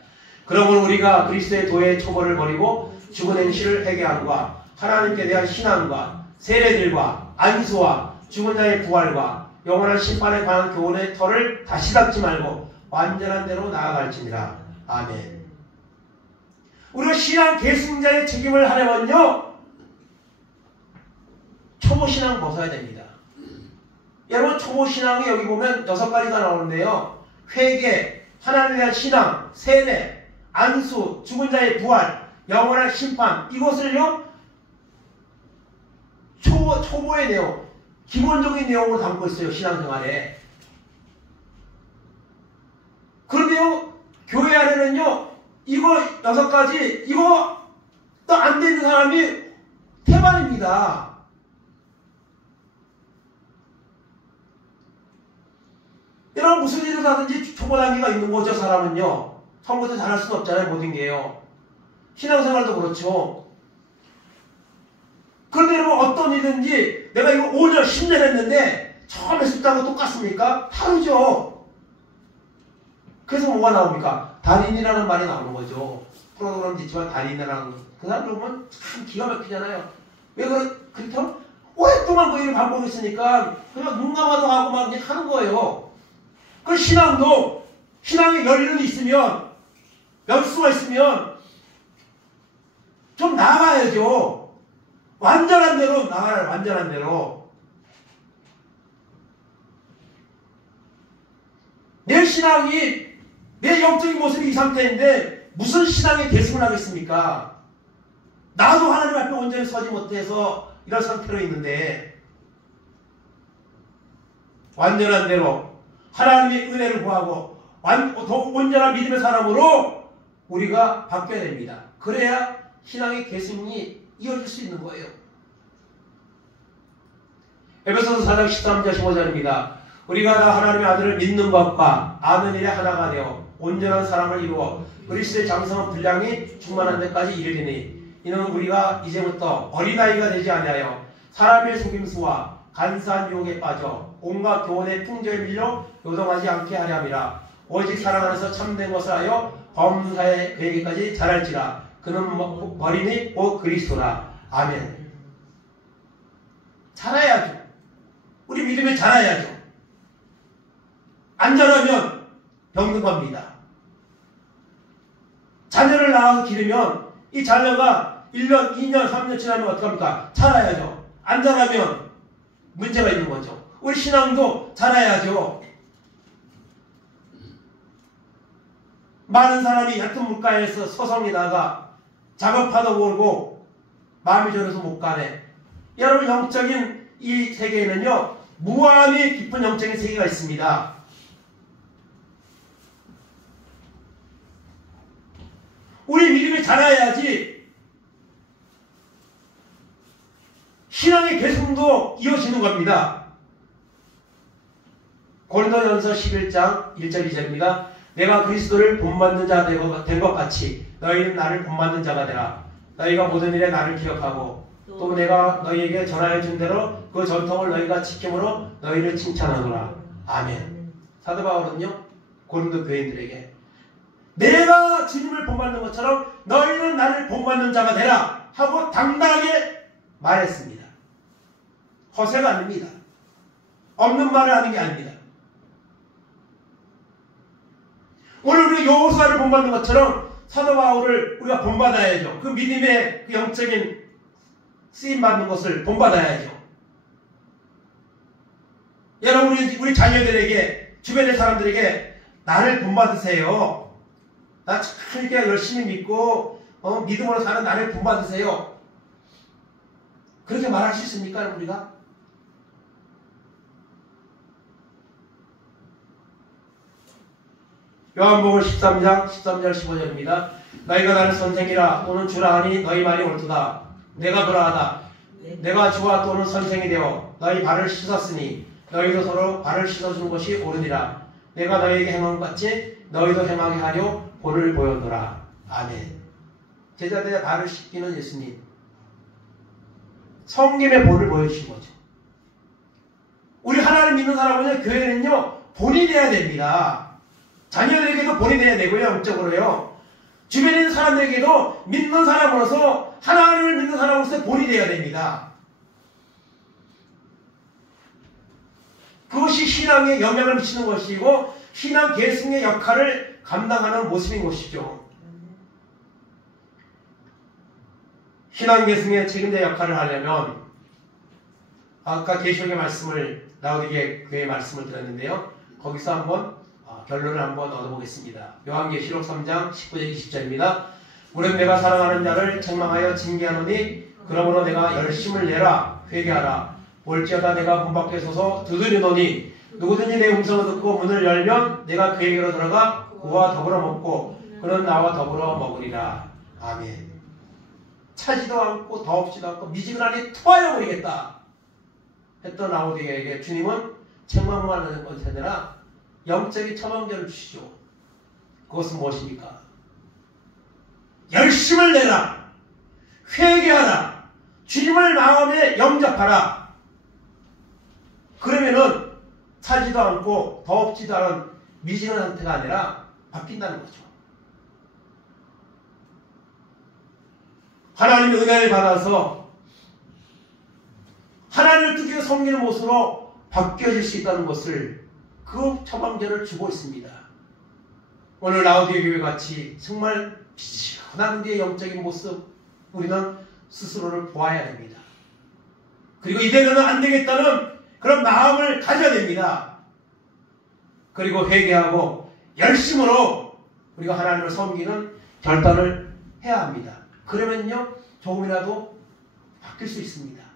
그러므로 우리가 그리스도의 도의 초벌을 버리고 죽은 행실을 회개함과 하나님께 대한 신앙과 세례들과 안수와 죽은 자의 부활과 영원한 심판에 관한 교훈의 털을 다시 닫지 말고 완전한 대로 나아갈지니라. 아멘. 우리가 신앙 계승자의 책임을 하려면요, 초보신앙 벗어야 됩니다. 여러분, 초보신앙이 여기 보면 6가지가 나오는데요. 회개, 하나님에 대한 신앙, 세례, 안수, 죽은 자의 부활, 영원한 심판, 이것을요 초보의 내용, 기본적인 내용으로 담고 있어요. 신앙생활에. 그런데요 교회 안에는요 이거 6가지 이거 또 안 되는 사람이 태반입니다. 여러분, 무슨 일을 하든지 초보 단계가 있는 거죠. 사람은요 처음부터 잘할 수는 없잖아요. 모든 게요. 신앙생활도 그렇죠. 그런데 여러분, 어떤 일인지 내가 이거 5년 10년 했는데 처음 했을 때하고 똑같습니까? 다르죠. 그래서 뭐가 나옵니까? 달인이라는 말이 나오는 거죠. 프로그램도 있지만 달인이라는 그 사람 보면 참 기가 막히잖아요. 왜 그렇죠? 오랫동안 그 일을 반복했으니까 그냥 눈 감아도 하고 막 그냥 하는 거예요. 그 신앙도 신앙의 열의는 있으면 열수가 있으면 좀 나아가야죠. 완전한 대로 나아가요. 완전한 대로. 내 신앙이 내 영적인 모습이 이 상태인데 무슨 신앙의 계승을 하겠습니까? 나도 하나님 앞에 온전히 서지 못해서 이런 상태로 있는데 완전한 대로 하나님의 은혜를 구하고 더 온전한 믿음의 사람으로 우리가 바뀌어야 됩니다. 그래야 신앙의 계승이 이어질 수 있는 거예요. 에베소서 4장 13절 15절입니다. 우리가 다 하나님의 아들을 믿는 것과 아는 일에 하나가 되어 온전한 사랑을 이루어 그리스도의 장성한 분량이 충만한 데까지 이르리니 이는 우리가 이제부터 어린아이가 되지 아니하여 사람의 속임수와 간사한 유혹에 빠져 온갖 교훈의 풍조에 밀려 요동하지 않게 하려 함이라. 오직 사랑 안에서 참된 것을 하여 범사에 그에게까지 자랄지라. 그는 머리니 곧 그리스도라. 아멘. 자라야죠. 우리 믿음에 자라야죠. 안 자라면 병든 겁니다. 자녀를 낳아서 기르면 이 자녀가 1년, 2년, 3년 지나면 어떡합니까? 자라야죠. 안 자라면 문제가 있는 거죠. 우리 신앙도 자라야죠. 많은 사람이 얕은 물가에서 서성이다가 작업하다 오고 마음이 졸여서 못 가네. 여러분, 영적인 이 세계에는요 무한히 깊은 영적인 세계가 있습니다. 우리 믿음이 자라야지 신앙의 계승도 이어지는 겁니다. 고린도전서 11장 1절 2절입니다. 내가 그리스도를 본받는 자 된 것 같이 너희는 나를 본받는 자가 되라. 너희가 모든 일에 나를 기억하고 또 내가 너희에게 전하여 준 대로 그 전통을 너희가 지킴으로 너희를 칭찬하노라. 아멘. 사도 바울은요 고린도 교인들에게 내가 주님을 본받는 것처럼 너희는 나를 본받는 자가 되라 하고 당당하게 말했습니다. 허세가 아닙니다. 없는 말을 하는 게 아닙니다. 오늘 우리 여호수아를 본받는 것처럼 사도 바울을 우리가 본받아야죠. 그 믿음의 그 영적인 쓰임받는 것을 본받아야죠. 여러분, 우리 자녀들에게, 주변의 사람들에게 나를 본받으세요. 나 참 이렇게 열심히 믿고 믿음으로 사는 나를 본받으세요. 그렇게 말할 수 있습니까, 우리가? 요한복음 13장 13절 15절입니다. 너희가 나를 선생이라 또는 주라 하니 너희 말이 옳도다. 내가 그러하다. 내가 주와 또는 선생이 되어 너희 발을 씻었으니 너희도 서로 발을 씻어주는 것이 옳으니라. 내가 너희에게 행한 것 같이 너희도 행하게 하려 본을 보였노라. 아멘. 제자들의 발을 씻기는 예수님. 성김의 본을 보여주신 거죠. 우리 하나님 믿는 사람은요, 교회는요, 본이 돼야 됩니다. 자녀들에게도 본이 돼야 되고요, 영적으로요. 주변에 있는 사람들에게도 믿는 사람으로서 하나님을 믿는 사람으로서 본이 되어야 됩니다. 그것이 신앙에 영향을 미치는 것이고 신앙 계승의 역할을 감당하는 모습인 것이죠. 신앙 계승의 책임자 역할을 하려면 아까 계시록의 말씀을 라오디게 교회의 말씀을 들었는데요. 거기서 한번 결론을 한번 얻어보겠습니다. 요한계시록 3장 19절 20절입니다. 우리는 내가 사랑하는 자를 책망하여 징계하노니 그러므로 내가 열심을 내라 회개하라. 올지어다 내가 문 밖에 서서 두드리노니 누구든지 내 음성을 듣고 문을 열면 내가 그에게로 들어가 그와 더불어 먹고 그는 나와 더불어 먹으리라. 아멘. 차지도 않고 더없지도 않고 미지근하니 토하여 버리겠다 했던 라오디게에게 주님은 책망만 하는 것이 아니라 영적인 처방전을 주시죠. 그것은 무엇입니까? 열심을 내라. 회개하라. 주님을 마음에 영접하라. 그러면은 차지도 않고 더없지도 않은 미지근한 상태가 아니라 바뀐다는 거죠. 하나님의 은혜를 받아서 하나님을 뜻대로 섬기는 모습으로 바뀌어질 수 있다는 것을 그 처방전을 주고 있습니다. 오늘 라오디게 교회 같이 정말 비천한 우리의 영적인 모습 우리는 스스로를 보아야 됩니다. 그리고 이대로는 안 되겠다는 그런 마음을 가져야 됩니다. 그리고 회개하고 열심으로 우리가 하나님을 섬기는 결단을 해야 합니다. 그러면요 조금이라도 바뀔 수 있습니다.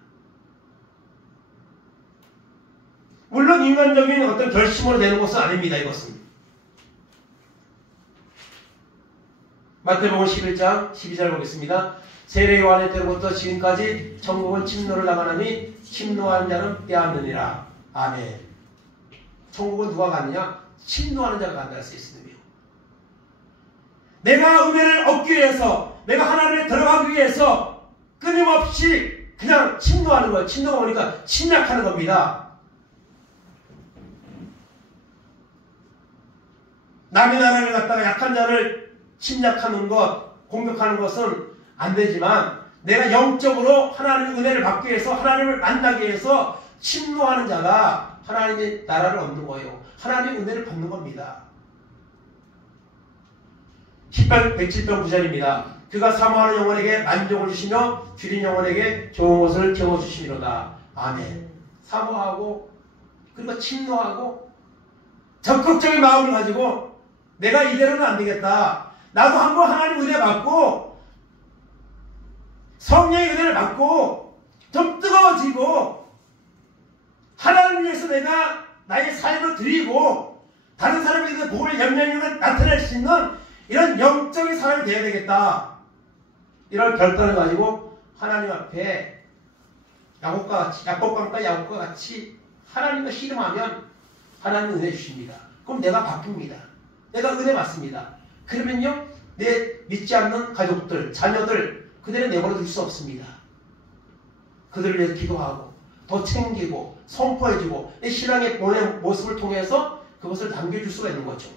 물론 인간적인 어떤 결심으로 되는 것은 아닙니다. 이것은 마태복음 11장 12절 보겠습니다. 세례 요한의 때로부터 지금까지 천국은 침노를 당하느니 침노하는 자는 빼앗느니라. 아멘. 천국은 누가 갔느냐? 침노하는 자가 간다고 써 있으며 내가 은혜를 얻기 위해서 내가 하나님에 들어가기 위해서 끊임없이 그냥 침노하는 거예요. 침노가 오니까 침략하는 겁니다. 남의 나라를 갖다가 약한 자를 침략하는 것, 공격하는 것은 안 되지만 내가 영적으로 하나님의 은혜를 받기 위해서 하나님을 만나기 위해서 침노하는 자가 하나님의 나라를 얻는 거예요. 하나님의 은혜를 받는 겁니다. 107편 9절입니다. 그가 사모하는 영혼에게 만족을 주시며 줄인 영혼에게 좋은 것을 채워주시리로다. 아멘. 사모하고 그리고 침노하고 적극적인 마음을 가지고 내가 이대로는 안 되겠다. 나도 한번 하나님 은혜 받고 성령의 은혜를 받고 좀 뜨거워지고 하나님 위해서 내가 나의 삶을 드리고 다른 사람에게 복을 영향력을 나타낼 수 있는 이런 영적인 사람이 되어야 되겠다. 이런 결단을 가지고 하나님 앞에 야곱과 같이 하나님과 씨름하면 하나님은 은혜 주십니다. 그럼 내가 바뀝니다. 내가 은혜 받습니다. 그러면요 내 믿지 않는 가족들, 자녀들 그들을 내버려 둘 수 없습니다. 그들을 위해서 기도하고 더 챙기고 선포해주고 내 신앙의 본의 모습을 통해서 그것을 남겨줄 수가 있는 거죠.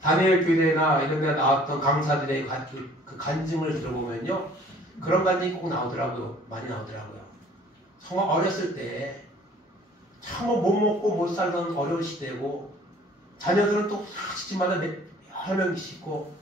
다니엘 교회나 이런 데 나왔던 강사들의 그 간증을 들어보면요 그런 간증이 꼭 나오더라고요. 많이 나오더라고요. 정말 어렸을 때 정말 못 먹고 못 살던 어려운 시대고 자녀들은 또 집마다 여러 명씩 있고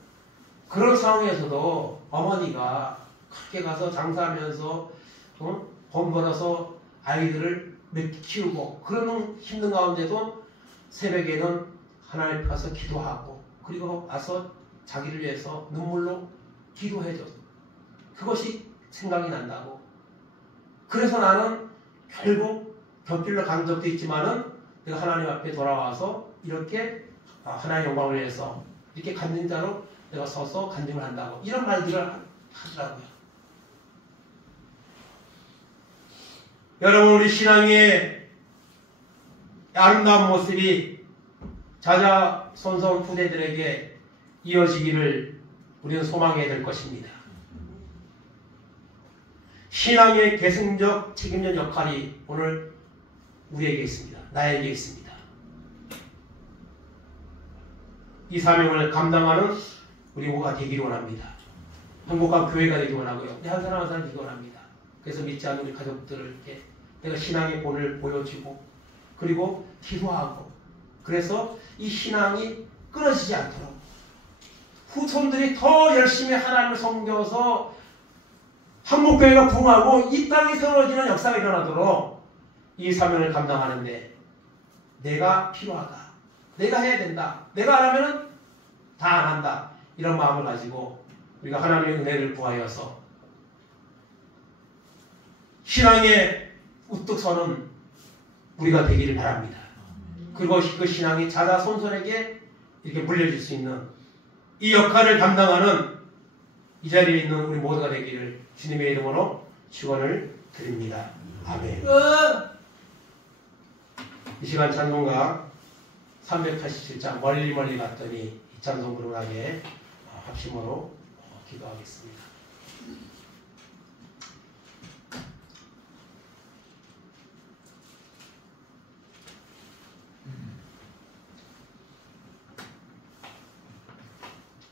그런 상황에서도 어머니가 그렇게 가서 장사하면서 돈 벌어서 아이들을 키우고 그런 힘든 가운데도 새벽에는 하나님 앞에 가서 기도하고 그리고 와서 자기를 위해서 눈물로 기도해줘. 그것이 생각이 난다고. 그래서 나는 결국 곁길로 간 적도 있지만은 내가 하나님 앞에 돌아와서 이렇게 하나님의 영광을 위해서 이렇게 간증자로 내가 서서 간증을 한다고. 이런 말들을 하더라고요. 여러분 우리 신앙의 아름다운 모습이 자자손손 후대들에게 이어지기를 우리는 소망해야 될 것입니다. 신앙의 계승적 책임전 역할이 오늘 우리에게 있습니다. 나에게 있습니다. 이 사명을 감당하는 우리 모두가 되기를 원합니다. 행복한 교회가 되기 원하고요. 한 사람 한 사람 되기 원합니다. 그래서 믿지 않는 우리 가족들에게 내가 신앙의 본을 보여주고 그리고 기도하고 그래서 이 신앙이 끊어지지 않도록 후손들이 더 열심히 하나님을 섬겨서 한국교회가 부흥하고 이 땅이 새로워지는 역사가 일어나도록 이 사명을 감당하는데 내가 필요하다. 내가 해야 된다. 내가 안 하면 다 안 한다. 이런 마음을 가지고 우리가 하나님의 은혜를 구하여서 신앙에 우뚝 서는 우리가 되기를 바랍니다. 그리고 그 신앙이 자자손손에게 이렇게 물려질 수 있는 이 역할을 감당하는 이 자리에 있는 우리 모두가 되기를 주님의 이름으로 축원을 드립니다. 아멘. 이 시간 찬송가 387장 멀리 멀리 갔더니 이 찬송 부르나게 합심으로 기도하겠습니다.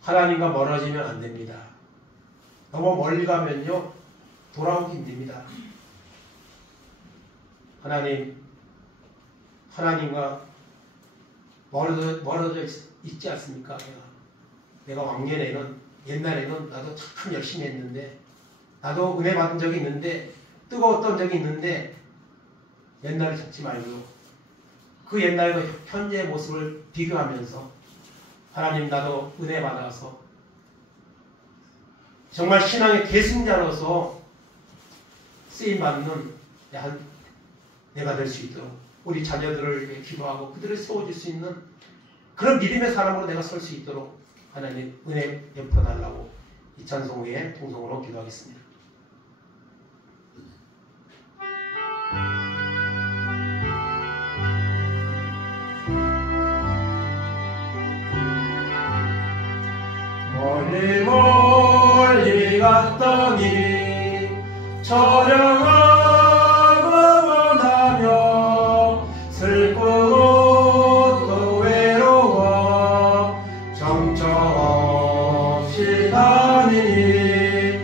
하나님과 멀어지면 안 됩니다. 너무 멀리 가면요 돌아오기 힘듭니다. 하나님과 멀어져 있지 않습니까? 내가 옛날에는 나도 참 열심히 했는데 나도 은혜 받은 적이 있는데 뜨거웠던 적이 있는데 옛날을 찾지 말고 그 옛날과 현재의 모습을 비교하면서 하나님 나도 은혜 받아서 정말 신앙의 계승자로서 쓰임받는 내가 될 수 있도록 우리 자녀들을 위해 기도하고 그들을 세워줄 수 있는 그런 믿음의 사람으로 내가 설 수 있도록 하나님 은혜 베풀어달라고 이 찬송 후에 통성으로 기도하겠습니다. 멀리 멀리 갔더니 저령하고 원하며 슬프고 또 외로워 정처 없이 다니니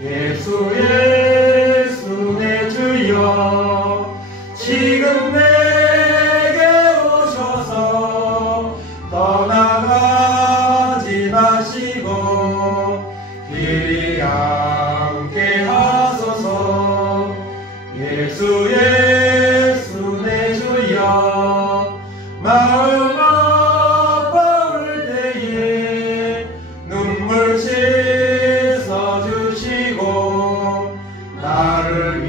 예수 예수 내 주여 지금 내게 오셔서 떠나가지 마시고 길이 함께 하소서 예수 예수 내 주여 마음 아파올 때에 눈물 씻어주시고 나를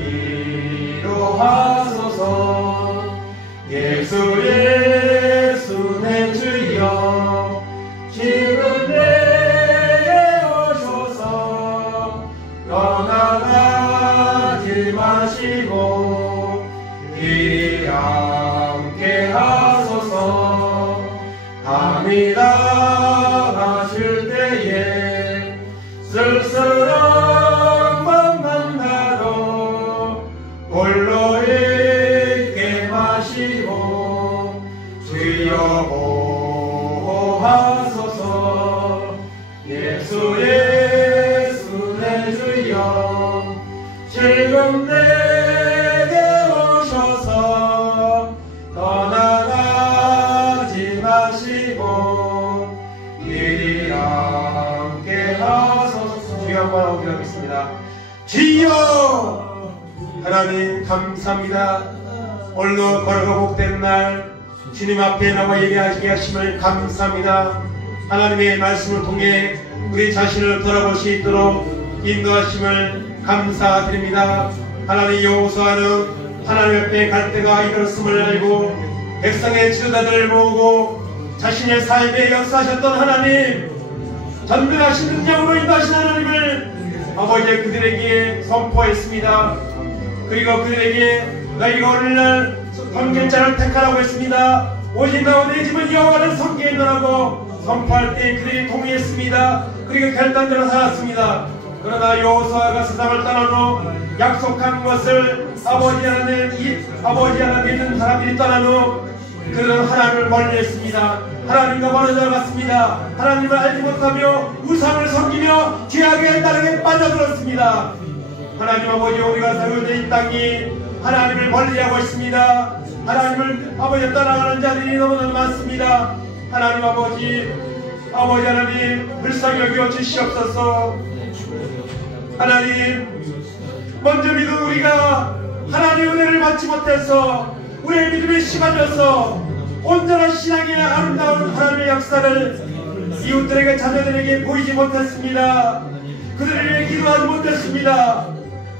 위로하소서 예수 예수 내 주여 지금 내게 오셔서 떠나가지 마시고 길이 함께 하소서 밤이 다가실 때에 쓸쓸한 맘만 나도 홀로 있게 마시고 주여 보호하소서 예수 예수 내 주여 지금 내게 오셔서 떠나가지 마시고 길이 함께 하소서 주여 한번 기도하겠습니다. 주여 하나님 감사합니다. 오늘도 걸어가 복된 날 주님 앞에 나와 예배하게 하심을 감사합니다. 하나님의 말씀을 통해 우리 자신을 돌아볼 수 있도록 인도하심을 감사드립니다. 하나님 여호수아는 하나님 앞에 갈 때가 이렇음을 알고 백성의 지도자들을 모으고 자신의 삶에 역사하셨던 하나님 전능하신 능력으로 인도하신 하나님을 아버지 그들에게 선포했습니다. 그리고 그들에게 너희가 오늘날 선견자를 택하라고 했습니다. 오직 나와 내 집은 여호와를 섬기노라고 선포할 때 그들이 동의했습니다. 그리고 결단대로 살았습니다. 그러나 여호수아가 세상을 떠난 후 약속한 것을 아버지 하나님 믿는 사람들이 떠난 후 그들은 하나님을 멀리했습니다. 하나님과 멀어져 갔습니다. 하나님을 알지 못하며 우상을 섬기며 죄악의 따르게 빠져들었습니다. 하나님 아버지, 우리가 살고 있는 이 땅이 하나님을 멀리하고 있습니다. 하나님을 아버지 떠나가는 자들이 너무나 많습니다. 하나님 아버지 하나님 불쌍히 여겨 주시옵소서. 하나님, 먼저 믿은 우리가 하나님의 은혜를 받지 못해서 우리의 믿음이 심어져서 온전한 신앙의 아름다운 하나님의 역사를 이웃들에게, 자녀들에게 보이지 못했습니다. 그들을 위해 기도하지 못했습니다.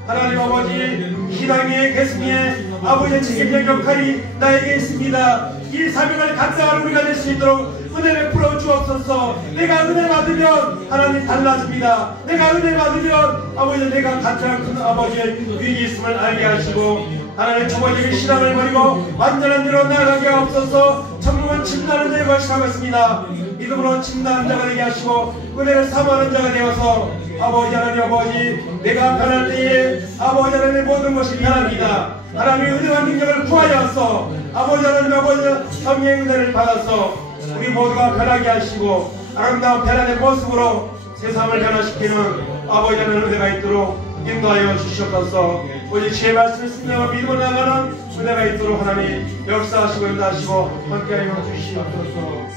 하나님 아버지, 신앙의 계승의 아버지의 책임적 역할이 나에게 있습니다. 이 사명을 감당하는 우리가 될 수 있도록 은혜 베풀어 주옵소서. 내가 은혜 받으면 하나님 달라집니다. 내가 은혜 받으면 아버지, 내가 가장 큰 아버지의 위기 있음을 알게 하시고 하나님의 초보적인 신앙을 버리고 완전한 일로 나아가게 하옵소서. 천국은 침나는 자의 것이라고 했습니다. 믿음으로 침나는 자가 되게 하시고 은혜를 사모하는 자가 되어서 아버지 하나님 아버지, 내가 변할 때에 아버지 하나님의 모든 것이 변합니다. 하나님의 은혜와 능력을 구하여서 아버지 하나님 아버지 성령의 은혜를 받아서 우리 모두가 변하게 하시고 아름다운 변화된 모습으로 세상을 변화시키는 아버지 하나님의 은혜가 있도록 인도하여 주시옵소서. 오직 주의 말씀을 쓰며 믿음으로 나가는 은혜가 있도록 하나님 역사하시고 인도하시고 함께하여 주시옵소서.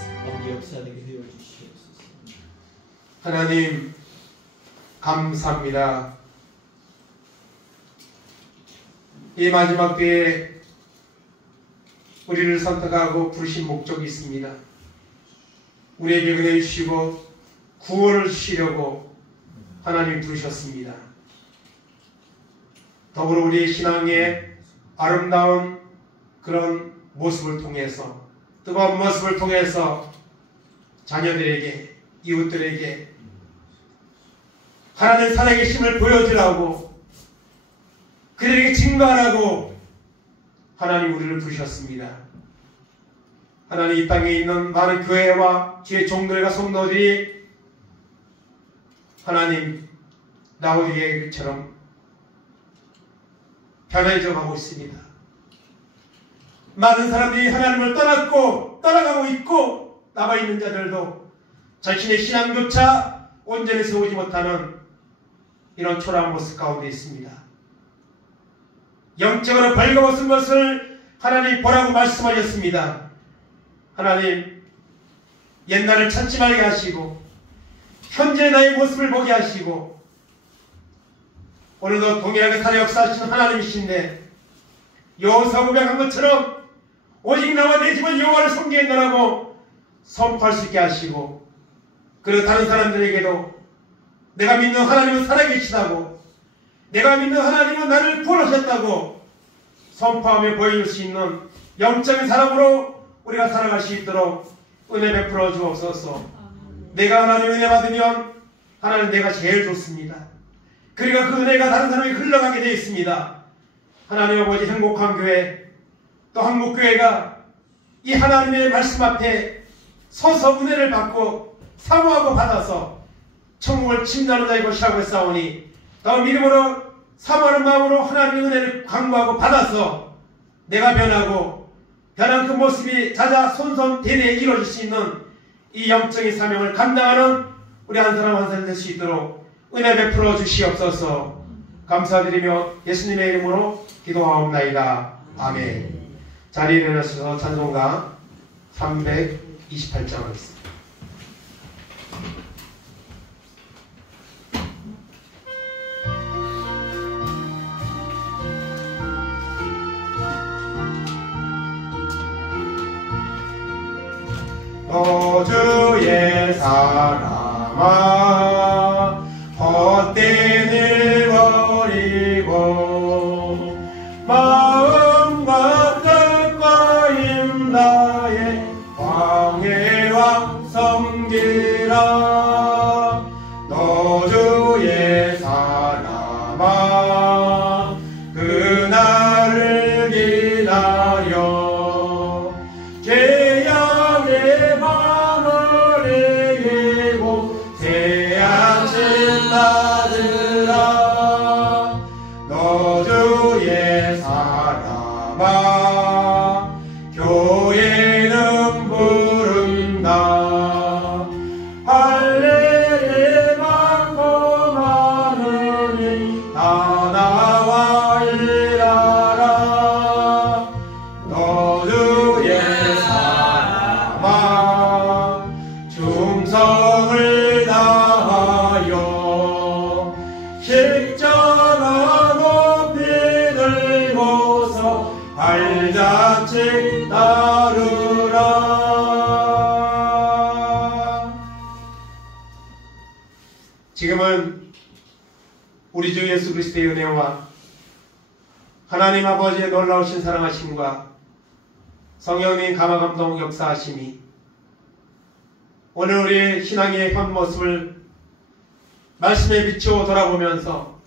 하나님 감사합니다. 이 마지막 때에 우리를 선택하고 부르신 목적이 있습니다. 우리에게 은혜 주시고 구원을 주시려고 하나님 부르셨습니다. 더불어 우리의 신앙의 아름다운 그런 모습을 통해서, 뜨거운 모습을 통해서 자녀들에게, 이웃들에게 하나님의 살아계심을 보여주라고, 그들에게 증거하라고 하나님 우리를 부르셨습니다. 하나님, 이 땅에 있는 많은 교회와 주의 종들과 성도들이 하나님 라오디게처럼 변해져 가고 있습니다. 많은 사람들이 하나님을 떠났고 떠나가고 있고, 남아있는 자들도 자신의 신앙조차 온전히 세우지 못하는 이런 초라한 모습 가운데 있습니다. 영적으로 벌거벗은 것을 하나님 보라고 말씀하셨습니다. 하나님, 옛날을 찾지 말게 하시고 현재 나의 모습을 보게 하시고, 오늘도 동일하게 살아 역사하시는 하나님이신데 여호수아 고백한 것처럼 오직 나와 내 집은 여호와를 섬기겠노라고 선포할 수 있게 하시고, 그리고 다른 사람들에게도 내가 믿는 하나님은 살아계시다고, 내가 믿는 하나님은 나를 구원하셨다고 선포하며 보여줄 수 있는 영적인 사람으로 우리가 살아갈 수 있도록 은혜 베풀어 주옵소서. 내가 하나님의 은혜 받으면 하나님 내가 제일 좋습니다. 그리고 그 은혜가 다른 사람에게 흘러가게 되어 있습니다. 하나님 아버지, 행복한 교회, 또 한국교회가 이 하나님의 말씀 앞에 서서 은혜를 받고 사모하고 받아서 천국을 침노하는 자의 것이라고 했사오니, 더 믿음으로 사모하는 마음으로 하나님의 은혜를 강구하고 받아서 내가 변하고 변한 그 모습이 자자손손대대에 이루어질 수 있는 이 영적인 사명을 감당하는 우리 한 사람 한 사람 될 수 있도록 은혜 베풀어 주시옵소서. 감사드리며 예수님의 이름으로 기도하옵나이다. 아멘. 자리에 일어나셔서 찬송가 328장을 있습니다. 주의 사랑아, 헛되을 버리고 마음과 뜻과 힘 다해 왕의 왕 섬기라. 너 주의 사랑아, 그날을 기다려 죄악의 밤을 이기고 새 아침 낮을 찬양한다. 할례 많고 많으니 다 나와 일하라. 너 주의 사랑아 충성을 다하여 십자가 높이 들고서 발자취 따르라. 지금은 우리 주 예수 그리스도의 은혜와 하나님 아버지의 놀라우신 사랑하심과 성령님 감화감동 역사하심이 오늘 우리의 신앙의 현 모습을 말씀에 비추어 돌아보면서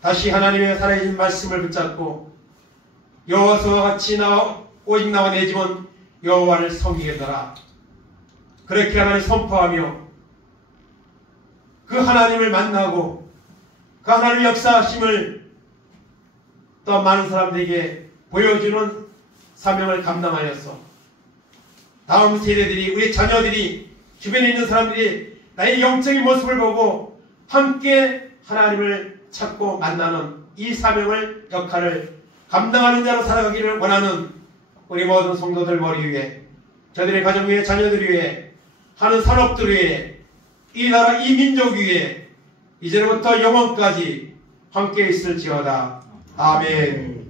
다시 하나님의 살아계신 말씀을 붙잡고 여호와와 같이 오직 나와 내 집은 여호와를 섬기겠노라. 그렇게 하나님 선포하며 그 하나님을 만나고 그 하나님의 역사하심을 또 많은 사람들에게 보여주는 사명을 감당하여서 다음 세대들이, 우리 자녀들이, 주변에 있는 사람들이 나의 영적인 모습을 보고 함께 하나님을 찾고 만나는 이 사명을, 역할을 감당하는 자로 살아가기를 원하는 우리 모든 성도들 머리 위에, 저들의 가정 위에, 자녀들 위에, 하는 산업들 위에, 이 나라, 이 민족 위에 이제부터 영원까지 함께 있을지어다. 아멘.